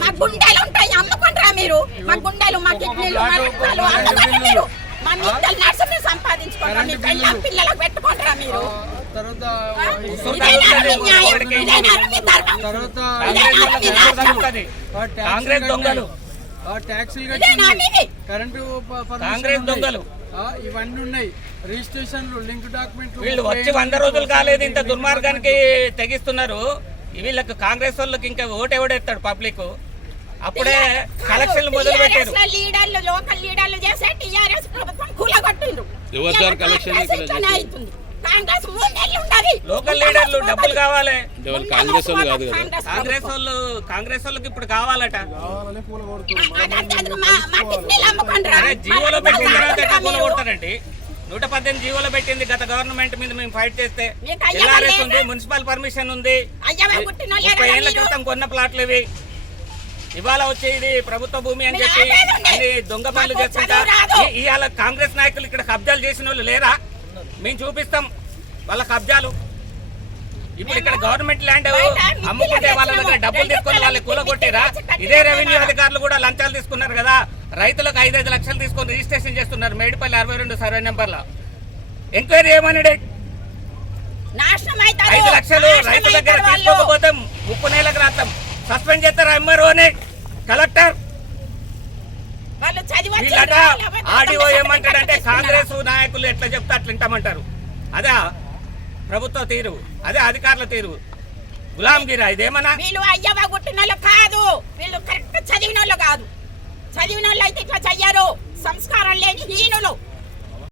మా గుండెలు ఉంటాయి అమ్ముకుంటారా మీరు. మా గుండెలు మా కిడ్నీలు మా రక్తాలు అమ్ముకోండి మీరు. మా మిద్దలు నర్సుని సంపాదించుకుంటారా మీ పిల్లలకు పెట్టుకుంటారా మీరు? కాంగ్రెస్. దొంగలు. కరెంటు కాంగ్రెస్ ఇవన్నీ ఉన్నాయి. రిజిస్ట్రేషన్లు లింక్ డాక్యుమెంట్లు వీళ్ళు వచ్చి వంద రోజులు కాలేదు ఇంత దుర్మార్గానికి తెగిస్తున్నారు. వీళ్ళకి కాంగ్రెస్ వాళ్ళకి ఇంకా ఓటు ఎవడెత్తాడు పబ్లిక్ అప్పుడే కలెక్షన్లు మొదలు పెట్టారు లీడర్లు లోకల్ లీడర్లు చేసే టీఆర్ఎస్ ప్రభుత్వం ఎవరు కలెక్షన్ లోకల్ లీడర్లు డబ్బులు కావాలి వాళ్ళు కాంగ్రెస్ వాళ్ళు కాదు కదా కాంగ్రెస్ వాళ్ళు కాంగ్రెస్ వాళ్ళకి ఇప్పుడు కావాలట జీవోలో పెట్టిన తర్వాత ఎట్లా కూల కొడతారండి నూట పద్దెనిమిది జీవోలో పెట్టింది గత గవర్నమెంట్ మీద మేము ఫైట్ చేస్తే ఎల్ఆర్ఎస్? ఉంది మున్సిపల్ పర్మిషన్ ఉంది ముప్పై ఏళ్ళ? క్రితం కొన్న ప్లాట్లు ఇవి ఇవాళ వచ్చి ఇది ప్రభుత్వ భూమి అని చెప్పి. అన్ని దొంగ పనులు మాకు చేస్తుంటా చదువు రాదు. ఈ- ఇవాళ కాంగ్రెస్ నాయకులు ఇక్కడ కబ్జాలు చేసిన వాళ్ళు లేరా మేము చూపిస్తాం వాళ్ళ కబ్జాలు ఇప్పుడు ఇక్కడ గవర్నమెంట్ ల్యాండ్ అమ్ముకుంటే వాళ్ళ దగ్గర. డబ్బులు తీసుకొని వాళ్ళు కూలగొట్టిరా ఇదే. రెవెన్యూ అధికారులు కూడా లంచాలు రైతులకు ఐదైదు లక్షలు తీసుకొని రిజిస్ట్రేషన్ చేస్తున్నారు మేడిపల్లి అరవై రెండు సర్వే నెంబర్లో. ఎంక్వైరీ ఏమని నాశనం అవుతారు. ఐదు లక్షలు నాశనం రైతు దగ్గర. తీసుకోకపోతే ముప్పు నెలలకు రాస్తాం. సస్పెండ్ చేస్తారు ఎంఆర్ఓని కలెక్టర్. వీళ్ళట ఆర్డీఓ ఏమంటాడంటే కాంగ్రెస్ నాయకులు ఎట్లా చెప్తే అట్లా వింటామంటారు. అదే ప్రభుత్వ తీరు. అదే అధికారుల తీరు. గులాంగిరా ఇదేమన్నా? వీళ్ళు అయ్యవ పుట్టిన వాళ్ళు కాదు వీళ్ళు కరెక్ట్ చదివిన వాళ్ళు కాదు చదివిన వాళ్ళు అయితే ఇట్లా చెయ్యరు. సంస్కారం లేని హీనులు.